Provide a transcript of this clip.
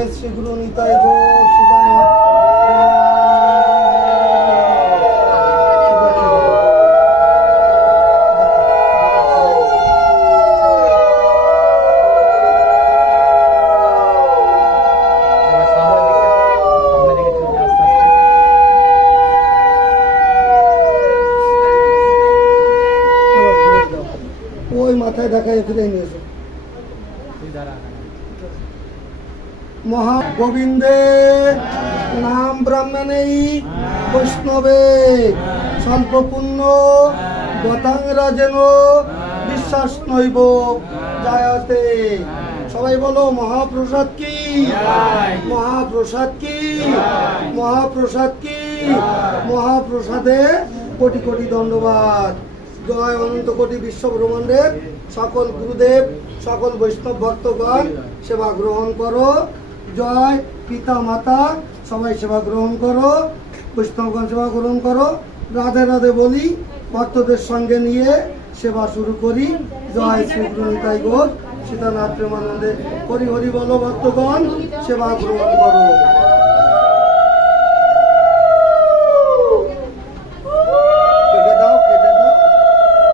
জয় শ্রী গুরু নিতাই গৌর সীতানাথ। ওই মাথায় দেখায় ফিরে নিয়েছে। মহা গোবিন্দে নাম ব্রাহ্মণে বৈষ্ণবে স্বল্প পুণ্য গতাংরা যেন বিশ্বাস নইব জায়তে। সবাই বলো মহাপ্রসাদ কি, মহাপ্রসাদ কি, মহাপ্রসাদ কি, মহাপ্রসাদে কোটি কোটি ধন্যবাদ। জয় অনন্ত কোটি বিশ্ব ব্রহ্মাণ্ডের সকল গুরুদেব সকল বৈষ্ণব ভক্তগণ সেবা গ্রহণ করো। জয় পিতা মাতা সবাই সেবা গ্রহণ করো, বৈষ্ণবগণ সেবা গ্রহণ করো। রাধে রাধে বলি, ভক্তদের সঙ্গে নিয়ে সেবা শুরু করি। জয় শ্রী গুরু নিতাই গৌর সীতানাথ প্রেমানন্দে। হরি হরি বলো ভক্তগণ, সেবা গ্রহণ করো।